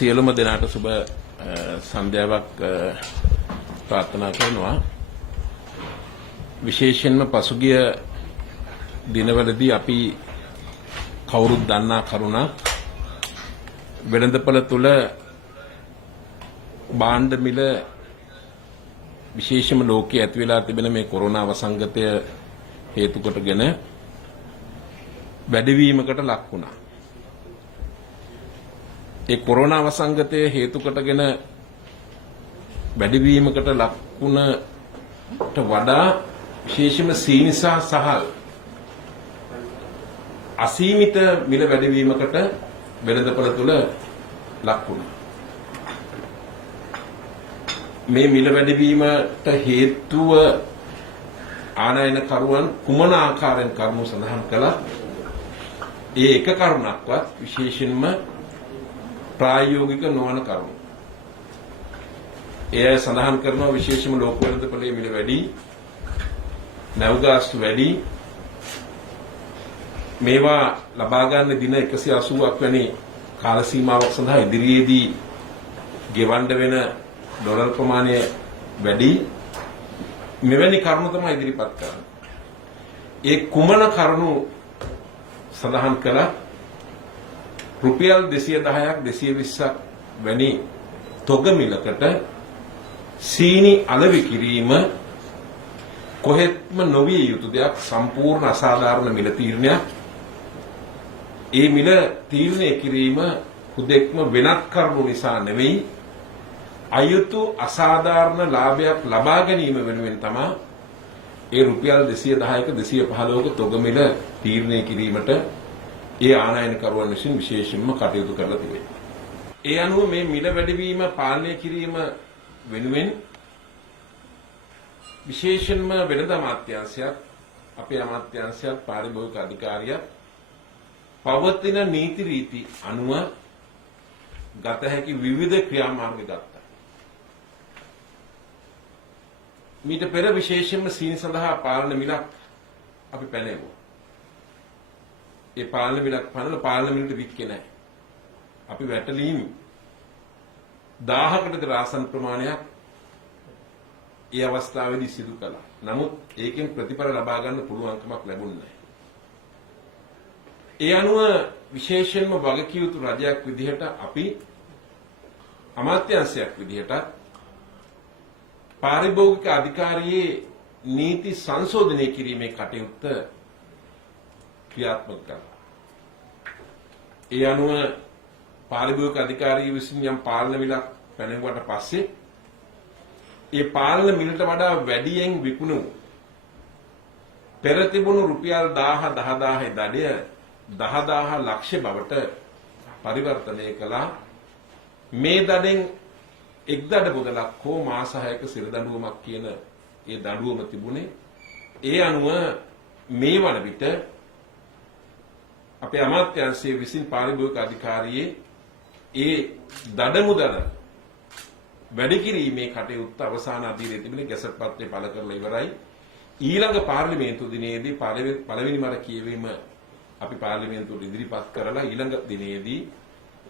සියලුම දෙනාට සුබ සන්ධ්‍යාවක් ප්‍රාර්ථනා කරනවා. විශේෂයෙන්ම පසුගිය දිනවලදී අපි කවුරුත් දන්නා කරුණක් වෙළඳපොළ තුල භාණ්ඩ මිල විශේෂම ලෝකයේ ඇති වෙලා තිබෙන මේ කොරෝනා වසංගතය හේතු කොටගෙන වැඩිවීමකට ලක් වුණා. ඒ කොරෝනා වසංගතය හේතු කොටගෙන වැඩිවීමකට ලක් වුණට වඩා විශේෂම සීනිසා සහ අසීමිත මිල වැඩිවීමකට වෙළඳපොළ තුල ලක් වුණා. මේ මිල වැඩිවීමට හේතුව ආනයනකරුවන් කුමන ආකාරයෙන් කරුණු සඳහන් කළා. ඒ එක කරුණක්වත් විශේෂයෙන්ම ප්‍රායෝගික නොවන කරුණු. එය සඳහන් කරනවා විශේෂම ලෝක වෙළඳපොළේ මිල වැඩි, නැව්ගාස්තු වැඩි. මේවා ලබා ගන්න දින 180ක් වැනි කාල සීමාවක් සඳහා ඉදිරියේදී ගෙවන්න වෙන ඩොලර් ප්‍රමාණය වැඩි. මෙවැනි කරුණු තමයි ඉදිරිපත් කරන්නේ. ඒ කුමන කරුණු සඳහන් කළා? රුපියල් 210ක් 220ක් වැනි තොග මිලකට සීනි අලෙවි කිරීම කොහෙත්ම නොවිය යුතු දෙයක්, සම්පූර්ණ අසාධාරණ මිල තීරණයක්. ඒ මිල තීරණය කිරීම හුදෙක්ම වෙනත් කරුණු නිසා නෙවෙයි, අයුතු අසාධාරණ ලාභයක් ලබා ගැනීම වෙනුවෙන් තමයි ඒ රුපියල් 210ක 215ක තොග මිල තීරණය කිරීමට ඒ ආනයනකරුවන් විසින් විශේෂයෙන්ම කටයුතු කරලා තිබෙනවා. ඒ අනුව මේ මිල වැඩිවීම පාලනය කිරීම වෙනුවෙන් විශේෂයෙන්ම වෙළඳ අමාත්‍යාංශයක්, අපේ අමාත්‍යාංශයක්, පාරිභෝගික අධිකාරියක් පවතින නීති රීති අනුව ගත හැකි විවිධ ක්‍රියාමාර්ග ගත්තා. මීට පෙර විශේෂයෙන්ම සීනි සඳහා පාලන මිලක් අපි පැනෙවුවා. ඒ පාලන මිලක් පනවලා පාලන මිලට වික්කේ නැහැ. අපි වැටලීම් 1000කට රාසන් ප්‍රමාණයක් ඒ අවස්ථාවේදී සිදු කළා. නමුත් ඒකෙන් ප්‍රතිඵල ලබා ගන්න පුළුවන්කමක් ලැබුණේ නැහැ. ඒ අනුව විශේෂයෙන්ම වගකිය යුතු රජයක් විදිහට අපි අමාත්‍යාංශයක් විදිහට පාරිභෝගික අධිකාරියේ නීති සංශෝධනය කිරීමේ කටයුත්ත ක්‍රියාත්මක කරනවා. ඒ අනුව පාරිභෝගික අධිකාරිය විසින් යම් පාලන මිලක් පැනෙවුවට පස්සේ ඒ පාලන මිලට වඩා වැඩියෙන් විකුණු පෙර තිබුණු රුපියල් 1000 10000 දඩය 10000 ලක්ෂ බවට පරිවර්තනය කළා. මේ දඩෙන් එක් දඩ මුදලක් හෝ මාස 6ක සිර දඬුවමක් කියන ඒ දඬුවම තිබුණේ. ඒ අනුව මේ වන විට අපේ අමාත්‍යාංශයේ විසින් පාරිභෝගික අධිකාරියේ ඒ දඩ මුදල වැඩි කිරීමේ කටයුත්ත අවසාන අධීරයේ තිබෙන ගැසට් පත්‍රය පළ කරලා ඉවරයි. ඊළඟ පාර්ලිමේන්තු දිනේදී පළවෙනි මර කියවීම අපි පාර්ලිමේන්තුවට ඉදිරිපත් කරලා ඊළඟ දිනේදී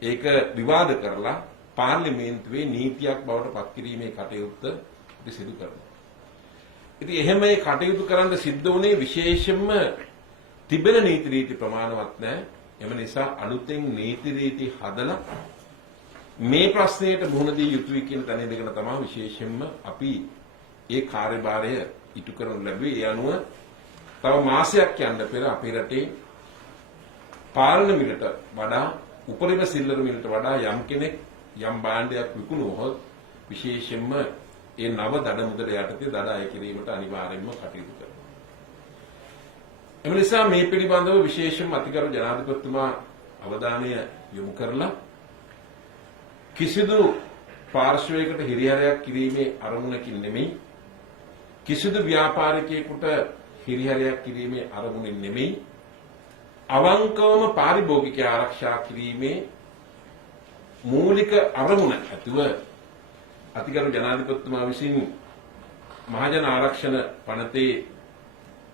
ඒක විවාද කරලා පාර්ලිමේන්තුවේ නීතියක් බවට පත් කිරීමේ කටයුත්ත අපි සිදු කරනවා. ඉතින් එහෙම මේ කටයුතු කරන්න සිද්ධ වුණේ විශේෂයෙන්ම තිබෙන නීති රීති ප්‍රමාණවත් නැහැ. එම නිසා අලුතෙන් නීති රීති හදලා මේ ප්‍රශ්නයට මුහුණ දී යුතුයි කියන තැන ඉඳගෙන තමයි විශේෂයෙන්ම අපි ඒ කාර්යභාරය ඉටු කරනු ලැබුවේ. ඒ අනුව තව මාසයක් යන්න පෙර අපේ රටේ පාලන මිලට වඩා උපරිම සිල්ලර මිලට වඩා යම් කෙනෙක් යම් භාණ්ඩයක් විකුණුවොත් විශේෂයෙන්ම ඒ නව දඩ මුදල යටතේ දඩ අය කිරීමට අනිවාර්යයෙන්ම කටයුතු කරනවා. එම නිසා මේ පිළිබඳව විශේෂයෙන්ම අතිගරු ජනාධිපතිතුමා අවධානය යොමු කරලා කිසිදු පාර්ශ්වයකට හිරිහැරයක් කිරීමේ අරමුණකින් නෙමෙයි, කිසිදු ව්‍යාපාරිකයෙකුට හිරිහැරයක් කිරීමේ අරමුණින් නෙමෙයි, අවංකවම පාරිභෝගිකය ආරක්ෂා කිරීමේ මූලික අරමුණ ඇතුව අතිගරු ජනාධිපතිතුමා විසින් මහජන ආරක්ෂණ පනතේ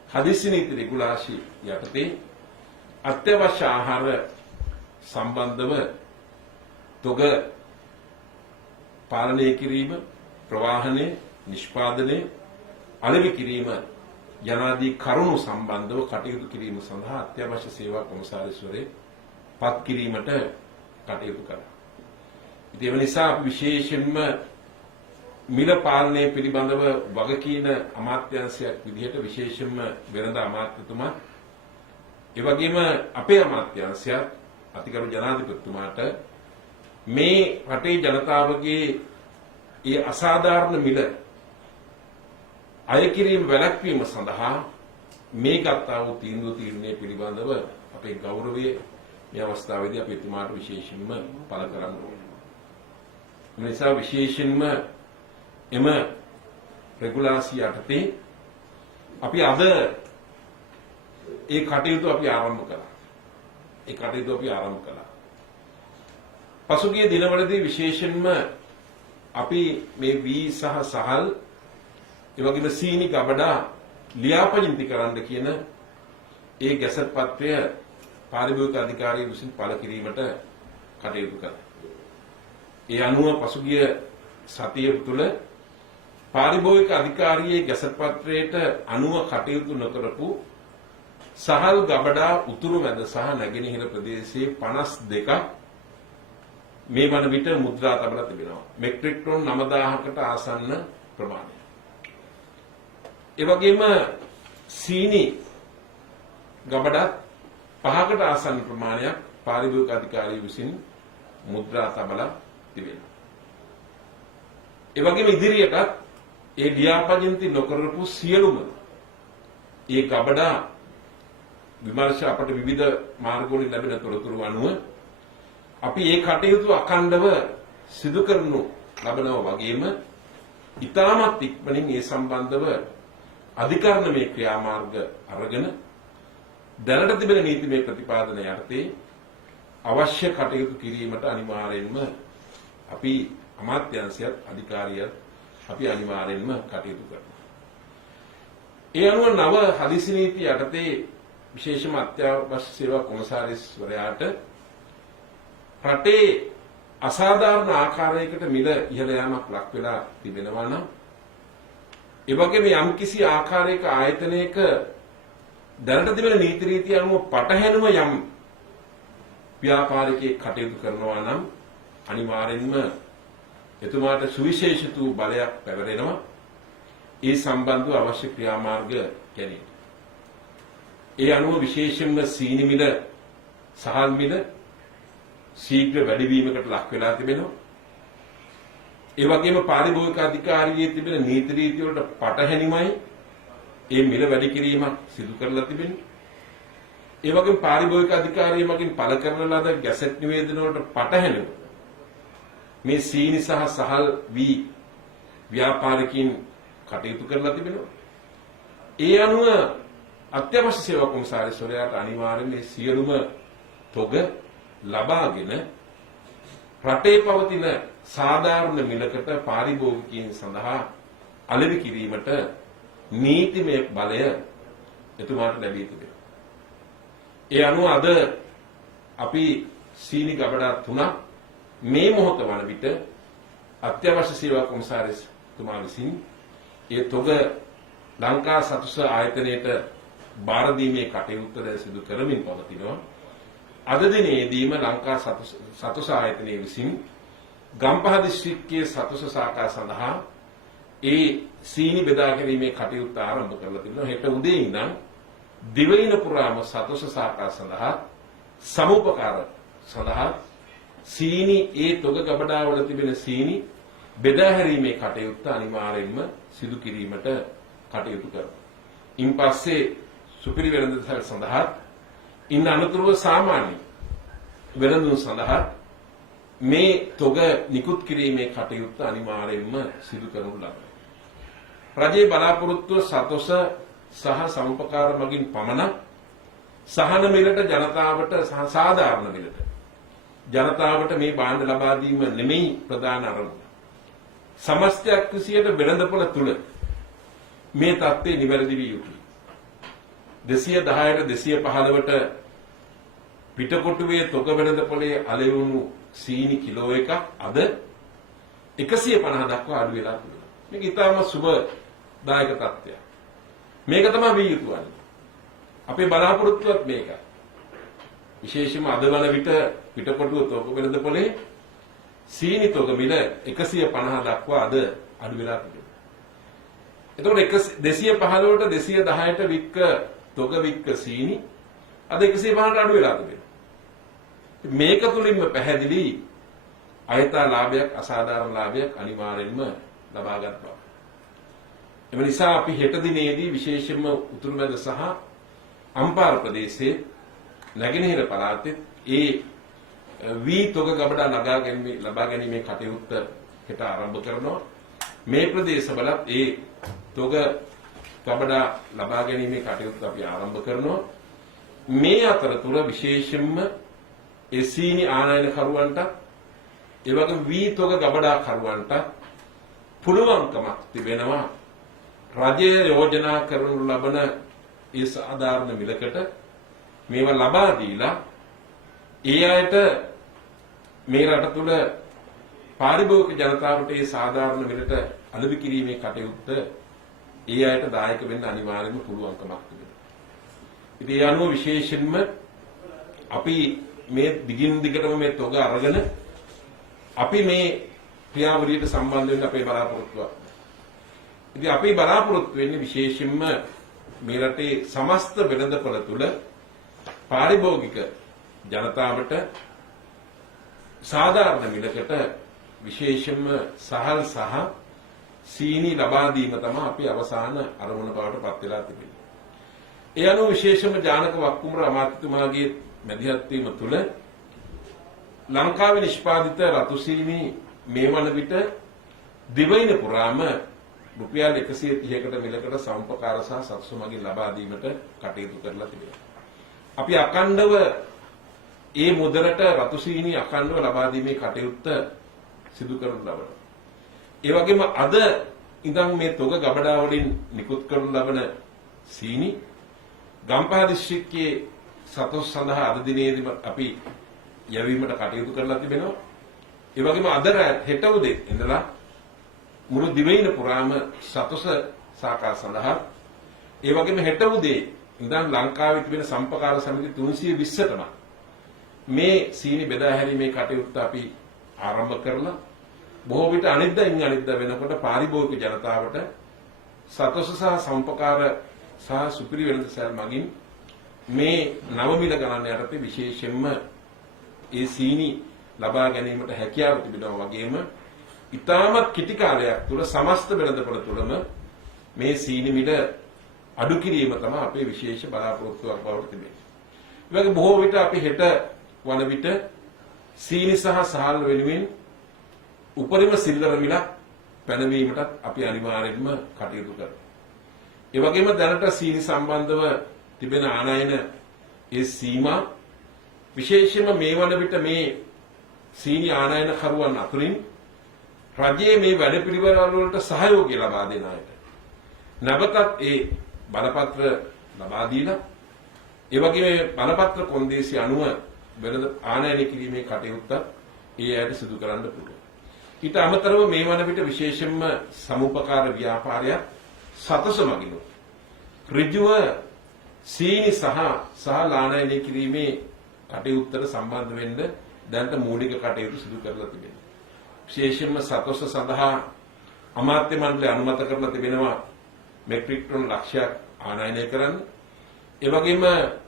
හදිසි නීති රෙගුලාසි යටතේ අත්‍යවශ්‍ය ආහාර සම්බන්ධව තොග පාලනය කිරීම, ප්‍රවාහනය, නිෂ්පාදනය, අලෙවි කිරීම යනාදී කරුණු සම්බන්ධව කටයුතු කිරීම සඳහා අත්‍යවශ්‍ය සේවා කොමසාරිස්වරයෙක් පත් කිරීමට කටයුතු කළා. ඉතින් ඒ නිසා අපි විශේෂයෙන්ම මිල පාලනය පිළිබඳව වගකීන අමාත්‍යාංශයක් විදිහට විශේෂයෙන්ම වෙළඳ අමාත්‍යතුමා ඒ වගේම අපේ අමාත්‍යාංශයත් අතිගරු ජනාධිපතිතුමාට මේ රටේ ජනතාවගේ ඒ අසාධාරණ මිල අය කිරීම වැළැක්වීම සඳහා මේ ගත්තා වූ තීරණය පිළිබඳව අපේ ගෞරවය මේ අවස්ථාවේදී අපි එතුමාට විශේෂයෙන්ම පළ කරන්න ඕනේ. ඒ නිසා විශේෂයෙන්ම එම රෙගුලාසි යටතේ අපි අද ඒ කටයුතු අපි ආරම්භ කළා. පසුගිය දිනවලදී විශේෂයෙන්ම අපි මේ වී සහ සහල් ඒ වගේම සීනි ගබඩා ලියාපදිංචි කරන්න කියන ඒ ගැසට් පත්‍රය පාරිභෝගික අධිකාරිය විසින් පළ කිරීමට කටයුතු කළා. ඒ අනුව පසුගිය සතිය තුළ පාරිභෝගික අධිකාරියේ ගැසට් පත්‍රයට අනුව කටයුතු නොකරපු සහල් ගබඩා උතුරු මැද සහ නැගෙනහිර ප්‍රදේශයේ 52ක් මේ වන විට මුද්‍රා තබලා තිබෙනවා. මෙට්‍රික් ටොන් 9000කට ආසන්න ප්‍රමාණයක්. ඒ වගේම සීනි ගබඩා 5කට ආසන්න ප්‍රමාණයක් පාරිභෝගික අධිකාරිය විසින් මුද්‍රා තබලා තිබෙනවා. ඒ වගේම ඉදිරියටත් ඒ ලියාපදිංචි නොකරපු සියලුම ඒ ගබඩා විමර්ශ අපට විවිධ මාර්ගවලින් ලැබෙන තොරතුරු අනුව අපි ඒ කටයුතු අඛණ්ඩව සිදු කරනු ලබනවා වගේම ඉතාමත් ඉක්මනින් ඒ සම්බන්ධව අධිකරණමය ක්‍රියාමාර්ග අරගෙන දැනට තිබෙන නීතිමය ප්‍රතිපාදන යටතේ අවශ්‍ය කටයුතු කිරීමට අනිවාර්යෙන්ම අපි අමාත්‍යාංශයත් අධිකාරියත් අපි අනිවාර්යෙන්ම කටයුතු කරනවා. ඒ අනුව නව හදිසි නීති යටතේ විශේෂම අත්‍යවශ්‍ය සේවා කොමසාරිස්වරයාට රටේ අසාධාරණ ආකාරයකට මිල ඉහළ යාමක් ලක් වෙලා තිබෙනවා නම් ඒ වගේම යම්කිසි ආකාරයක ආයතනයක දැනට තිබෙන නීති රීති අනුව පටහැනුම යම් ව්‍යාපාරිකයෙක් කටයුතු කරනවා නම් අනිවාර්යෙන්ම එතුමාට සුවිශේෂිත වූ බලයක් පැවරෙනවා ඒ සම්බන්ධව අවශ්‍ය ක්‍රියාමාර්ග ගැනීම. ඒ අනුව විශේෂයෙන්ම සීනි මිල සහල් මිල ශීඝ්‍ර වැඩිවීමකට ලක් වෙලා තිබෙනවා. ඒ වගේම පාරිභෝගික අධිකාරියේ තිබෙන නීති රීති වලට පටහැනිමයි ඒ මිල වැඩි කිරීමක් සිදු කරලා තිබෙන්නේ. ඒ වගේම පාරිභෝගික අධිකාරිය මගින් පළ කරන ලද ගැසට් නිවේදන වලට පටහැනිව මේ සීනි සහ සහල් වී ව්‍යාපාරිකයින් කටයුතු කරලා තිබෙනවා. ඒ අනුව අත්‍යවශ්‍ය සේවා කොමසාරිස්වරයාට අනිවාර්යයෙන් මේ සියලුම තොග ලබාගෙන රටේ පවතින සාධාරණ මිලකට පාරිභෝගිකයන් සඳහා අලෙවි කිරීමට නීතිමය බලය එතුමාට ලැබී තිබෙනවා. ඒ අනුව අද අපි සීනි ගබඩා 3ක් මේ මොහොත වන විට අත්‍යවශ්‍ය සේවා කොමසාරිස්තුමා විසින් ඒ තොග ලංකා සතුස ආයතනයට බාර දීමේ කටයුත්ත සිදු කරමින් පවතිනවා. අද දිනේදීම ලංකා සතුස ආයතනයේ විසින් ගම්පහ දිස්ත්‍රික්කයේ සතුස ශාඛා සඳහා ඒ සීනි බෙදා ගැනීමේ කටයුත්ත ආරම්භ කරලා තිබෙනවා. හෙට උදේ ඉඳන් දිවයින පුරාම සතුස ශාඛා සඳහා සමුපකාර සඳහා සීනි ඒ තොග ගබඩාවල තිබෙන සීනි බෙදා හැරීමේ කටයුත්ත අනිවාර්යයෙන්ම සිදු කිරීමට කටයුතු කරනවා. ඉන්පස්සේ සුපිරි වෙළඳසැල් සඳහා ඉන් අනතුරුව සාමාන්‍ය වෙළඳුන් සඳහා මේ තොග නිකුත් කිරීමේ කටයුත්ත අනිවාර්යයෙන්ම සිදු කරනු ලබනවා. රජයේ බලාපොරොත්තුව සතොස සහ සමුපකාර මගින් පමණක් සහන මිලට ජනතාවට සාධාරණ මිලට ජනතාවට මේ භාණ්ඩ ලබා දීම නෙමෙයි ප්‍රධාන අරමුණ. සමස්තයක් විසියට වෙළඳපොළ තුල මේ தත්ත්වය නිවැරදි විය යුතුයි. 210ට 215ට පිටකොටුවේ තොග වෙළඳපොලේ අලෙවුණු සීනි කිලෝ එකක් අද 150 දක්වා අඩු වෙලා තිබෙනවා. මේක ඊටම සුබදායක තත්ත්වයක්. මේක තමයි විය යුතු වන්නේ. අපේ බලාපොරොත්තුවත් මේකයි. විශේෂයෙන්ම අද වන විට පිටකොටුව තොග වෙළඳ පොලේ සීනි තොග මිල 150 දක්වා අද අඩු වෙලා තිබෙනවා. එතකොට 215ට 210ට වික්ක තොග වික්ක සීනි අද 150ට අඩු වෙලා තිබෙනවා. මේක තුලින්ම පැහැදිලි අයථා ලාභයක් අසාධාරණ ලාභයක් අනිවාර්යෙන්ම ලබා ගන්න බව. එම නිසා අපි හෙට දිනේදී විශේෂයෙන්ම උතුරුමැද සහ අම්පාර ප්‍රදේශයේ නැගෙනහිර පළාතේ ඒ වී තොග ගබඩා ලබා ගැනීමේ කටයුත්ත හෙට ආරම්භ කරනවා. මේ ප්‍රදේශවලත් ඒ තොග ගබඩා ලබා ගැනීමේ කටයුත්ත අපි ආරම්භ කරනවා. මේ අතරතුර විශේෂයෙන්ම ඒ සීනි ආනයන කරුවන්ට ඒ වගේ වී තොග ගබඩා කරුවන්ට පුළුවන්කමක් තිබෙනවා රජය යෝජනා කරනු ලබන ඒ සාධාරණ මිලකට මේවා ලබා දීලා ඒ අයට මේ රට තුළ පාරිභෝගික ජනතාවට ඒ සාධාරණ මිලට අලෙවි කිරීමේ කටයුත්ත ඒ අයට දායක වෙන්න අනිවාර්යයෙන්ම පුළුවන්කමක් තිබෙනවා. ඉතින් ඒ අනුව විශේෂයෙන්ම අපි මේ දිගින් දිගටම මේ තොග අරගෙන අපි මේ ක්‍රියාවලියට සම්බන්ධ වෙන්න අපේ බලාපොරොත්තුවක්. ඉතින් අපි බලාපොරොත්තු වෙන්නේ විශේෂයෙන්ම මේ රටේ සමස්ත වෙළඳපොළ තුල පාරිභෝගික ජනතාවට සාධාරණ මිලකට විශේෂයෙන්ම සහල් සහ සීනි ලබා දීම තමයි අපි අවසාන අරමුණ බවට පත් වෙලා තිබෙන්නේ. ඒ අනුව විශේෂයෙන්ම ජානක වක්කුමර අමාත්‍යතුමාගේ මැදිහත් වීම තුළ ලංකාවේ නිෂ්පාදිත රතු සීනි මේ වන විට දිවයින පුරාම රුපියල් 130කට මිලකට සම්පකාර සහ සත්සු මගින් ලබා දීමට කටයුතු කරලා තිබෙනවා. අපි අඛණ්ඩව ඒ මුදලට රතු සීනි අඛණ්ඩව ලබා දීමේ කටයුත්ත සිදු කරනු ලබනවා. ඒ වගේම අද ඉඳන් මේ තොග ගබඩා වලින් නිකුත් කරනු ලබන සීනි ගම්පහ දිස්ත්‍රික්කයේ සතොස් සඳහා අද දිනේදී අපි යැවීමට කටයුතු කරලා තිබෙනවා. ඒ වගේම අද හෙට උදේ ඉඳලා මුළු දිවයින පුරාම සතොස සාකා සඳහා ඒ වගේම හෙට උදේ ඉඳන් ලංකාවේ තිබෙන සම්පකාර සමිති 320ටම මේ සීනි බෙදා හැරීමේ කටයුත්ත අපි ආරම්භ කරලා බොහෝ විට අනිද්දා වෙනකොට පාරිභෝගික ජනතාවට සතොස සහ සම්පකාර සහ සුපිරි වෙළඳ සැල් මගින් මේ නව මිල ගණන් යටතේ විශේෂයෙන්ම ඒ සීනි ලබා ගැනීමට හැකියාව තිබෙනවා වගේම ඉතාමත් කිටි කාලයක් තුළ සමස්ත වෙළඳපොළ තුළම මේ සීනි මිල අඩු කිරීම තමයි අපේ විශේෂ බලාපොරොත්තුවක් බවට තිබෙන්නේ. ඒ වගේ බොහෝ විට අපි හෙට වන විට සීනි සහ සහල් වෙනුවෙන් උපරිම සිල්ලර මිලක් පැනවීමටත් අපි අනිවාර්යයෙන්ම කටයුතු කරනවා. ඒ වගේම දැනට සීනි සම්බන්ධව තිබෙන ආනයන ඒ සීමා විශේෂයෙන්ම මේ වන විට මේ සීනි ආනයන කරුවන් අතුරින් රජයේ මේ වැඩපිළිවෙළ වලට සහයෝගය ලබා දෙන අයට නැවතත් ඒ බලපත්‍ර ලබා දීලා ඒ වගේම බලපත්‍ර කොන්දේසි අනුව වෙළඳ ආනයන කිරීමේ කටයුත්ත ඒ අයට සිදු කරන්න පුළුවන්. ඊට අමතරව මේ වන විට විශේෂයෙන්ම සමුපකාර ව්‍යාපාරයක් සතස මගින් ඍජුව සීනි සහ ආනයන කිරීමේ කටයුත්තට සම්බන්ධ වෙන්න දැනට මූලික කටයුතු සිදු කරලා තිබෙනවා. විශේෂයෙන්ම සතොස්ස සඳහා අමාත්‍ය මණ්ඩලය අනුමත කරලා තිබෙනවා මෙට්‍රික් ටන් ලක්ෂයක් ආනයනය කරන්න. ඒ වගේම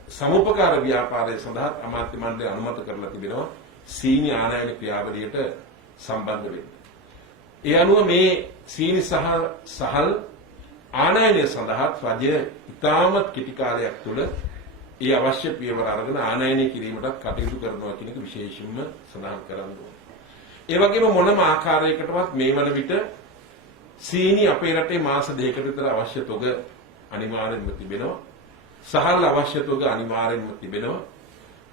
සමුපකාර ව්‍යාපාරය සඳහා අමාත්‍ය මණ්ඩලය අනුමත කරලා තිබෙනවා සීනි ආනයන ක්‍රියාවලියට සම්බන්ධ වෙන්න. ඒ අනුව මේ සීනි සහල් ආනයනය සඳහා රජය ඉතාමත් කෙටි කාලයක් තුළ ඒ අවශ්‍ය පියවර අරගෙන ආනයනය කිරීමටත් කටයුතු කරනවා කියන එක විශේෂයෙන්ම සඳහන් කරන්න ඕනේ. ඒ වගේම මොනම ආකාරයකටවත් මේ වන විට සීනි අපේ රටේ මාස දෙකකට විතර අවශ්‍ය තොග අනිවාර්යෙන්ම තිබෙනවා. සහල් අවශ්‍ය තොග අනිවාර්යෙන්ම තිබෙනවා.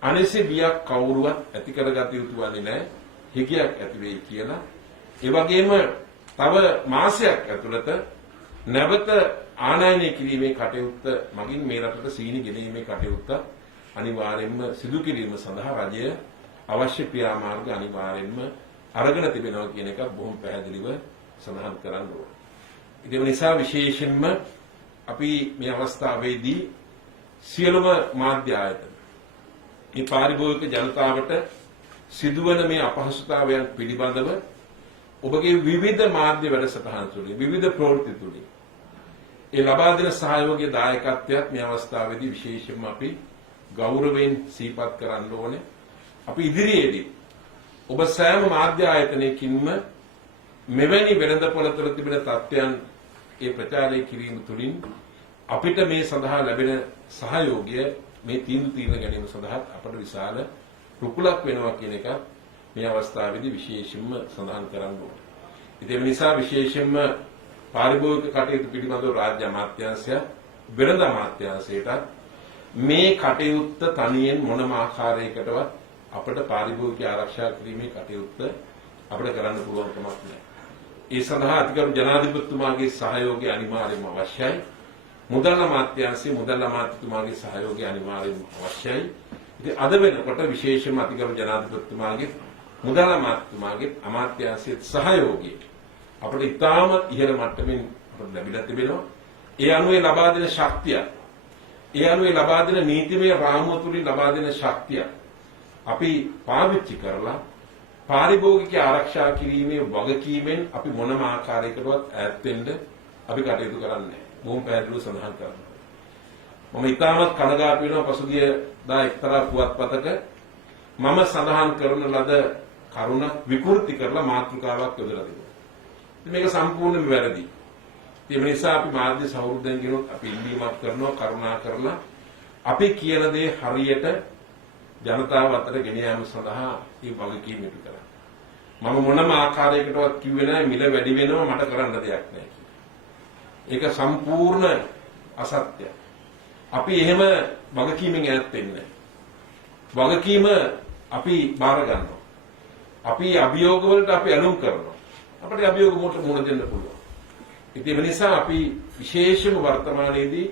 අනිසි බියක් කවුරුවත් ඇති කරගත යුතු වන්නේ නැහැ. හිගයක් ඇති වෙයි කියලා. ඒ වගේම තව මාසයක් ඇතුළත නැවත ආනයනය කිරීමේ කටයුත්ත මගින් මේ රටට සීනි ගෙනීමේ කටයුත්ත අනිවාර්යෙන්ම සිදු කිරීම සඳහා රජය අවශ්‍ය ක්‍රියාමාර්ග අනිවාර්යෙන්ම අරගෙන තිබෙනවා කියන එක බොහොම පැහැදිලිව සඳහන් කරන්න ඕනේ. ඒ නිසා විශේෂයෙන්ම අපි මේ අවස්ථාවේදී සියලුම මාධ්‍ය ආයතන මේ පාරිභෝගික ජනතාවට සිදුවන මේ අපහසුතාවයන් පිළිබඳව ඔබගේ විවිධ මාධ්‍ය වැඩසටහන් තුළින් විවිධ ප්‍රවෘත්ති තුළින් ඒ ලබා දෙන සහයෝගයේ දායකත්වයක් මේ අවස්ථාවේදී විශේෂයෙන්ම අපි ගෞරවයෙන් සිහිපත් කරන්න ඕනේ. අපි ඉදිරියේදී ඔබ සෑම මාධ්‍ය ආයතනයකින්ම මෙවැනි වෙළඳපොළ තුළ තිබෙන තත්ත්වයන් ඒ ප්‍රචාරය කිරීම තුළින් අපිට මේ සඳහා ලැබෙන සහයෝගය මේ තීන්දුව ගැනීම සඳහා අපට විශාල රුකුලක් වෙනවා කියන එක මේ අවස්ථාවේදී විශේෂයෙන්ම සඳහන් කරන්න ඕනේ. ඒ නිසා විශේෂයෙන්ම පාරිභෝගික කටයුතු පිළිබඳව රාජ්‍ය අමාත්‍යාංශය වෙළඳ අමාත්‍යාංශයට මේ කටයුත්ත තනියෙන් මොනම ආකාරයකටවත් අපිට පාරිභෝගික ආරක්ෂා කිරීමේ කටයුත්ත අපිට කරන්න පුළුවන් කමක් නැහැ. ඒ සඳහා අධිකරු ජනාධිපතිතුමාගේ සහයෝගය අනිවාර්යයෙන්ම අවශ්‍යයි. මුදල් අමාත්‍යාංශයේ මුදල් අමාත්‍යතුමාගේ සහයෝගය අනිවාර්යයෙන්ම අවශ්‍යයි. ඉතින් අද වෙනකොට විශේෂයෙන්ම අධිකරු ජනාධිපතිතුමාගේ මුදල් අමාත්‍යතුමාගේ අමාත්‍යාංශයේ සහයෝගය අපිට ඉතාම ඉහළ මට්ටමින් අපිට ලැබිලා තිබෙනවා. ඒ අනුව ලබා දෙන ශක්තිය, ඒ අනුව ලබා දෙන නීතිමය රාමුව තුලින් ලබා දෙන ශක්තිය අපි පාවිච්චි කරලා පාරිභෝගික ආරක්ෂා කිරීමේ වගකීමෙන් අපි මොනම ආකාරයකටවත් ඈත් වෙන්න අපි කටයුතු කරන්නේ. බොහොම පැහැදිලිව සඳහන් කරනවා. මම ඉතාමත් කනගාටු වෙනවා පසුගිය දා එක්තරා පුවත්පතක මම සඳහන් කරන ලද කරුණ විකෘති කරලා මාතෘකාවක් යොදලා තිබුණා. මේක සම්පූර්ණයෙන්ම වැරදි. ඒ නිසා අපි මාධ්‍ය සහෘදයන් කියනොත් අපි ඉල්ලීමක් කරනවා කරුණා කරලා අපි කියන දේ හරියට ජනතාව අතර ගෙන යාම සඳහා මේ වගකීම ඉටු කරන්න. මම මොනම ආකාරයකටවත් කිව්වේ නැහැ මිල වැඩි වෙනවා මට කරන්න දෙයක් නැහැ කියලා. ඒක සම්පූර්ණ අසත්‍යයි. අපි එහෙම වගකීමෙන් ඈත් වෙන්නේ නැහැ. වගකීම අපි බාර ගන්නවා. අපි අභියෝග වලට අපි අනුම් කරනවා. අපිට අභියෝග මොකට මුහුණ දෙන්න පුළුවන්. ඒ නිසා අපි විශේෂම වර්තමානයේදී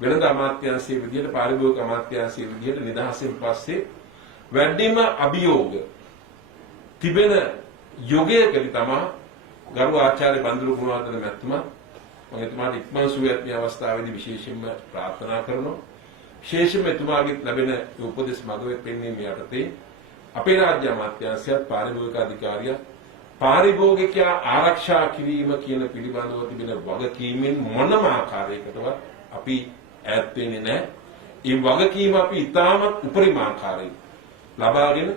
වෙළඳ අමාත්‍යාංශයේ විදියට පාරිභෝගික අමාත්‍යාංශයේ විදියට නිදහසෙන් පස්සේ වැඩිම අභියෝග තිබෙන යෝගයකදී තමයි ගරු ආචාර්ය බන්දුරු ගුණවර්ධන මැතිතුමා මම එතුමාට ඉක්මන් සුවයත් මේ අවස්ථාවේදී විශේෂයෙන්ම ප්‍රාර්ථනා කරනවා. විශේෂයෙන්ම එතුමාගේ ලැබෙන උපදෙස් මගුවේ පෙන්වීම යටතේ අපේ රාජ්‍ය අමාත්‍යාංශයත් පාරිභෝගික අධිකාරිය පාරිභෝගිකයා ආරක්ෂා කිරීම කියන පිළිබඳව තිබෙන වගකීමෙන් මොනම ආකාරයකටවත් අපි ඈත් වෙන්නේ නැහැ. ඒ වගකීම අපි ඉතාමත් උපරිම ආකාරයෙන් ලබාගෙන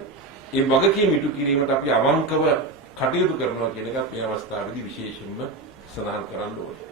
ඒ වගකීම ඉටු කිරීමට අපි අවංකව කටයුතු කරනවා කියන එකත් මේ අවස්ථාවේදී විශේෂයෙන්ම සඳහන් කරන්න ඕනේ.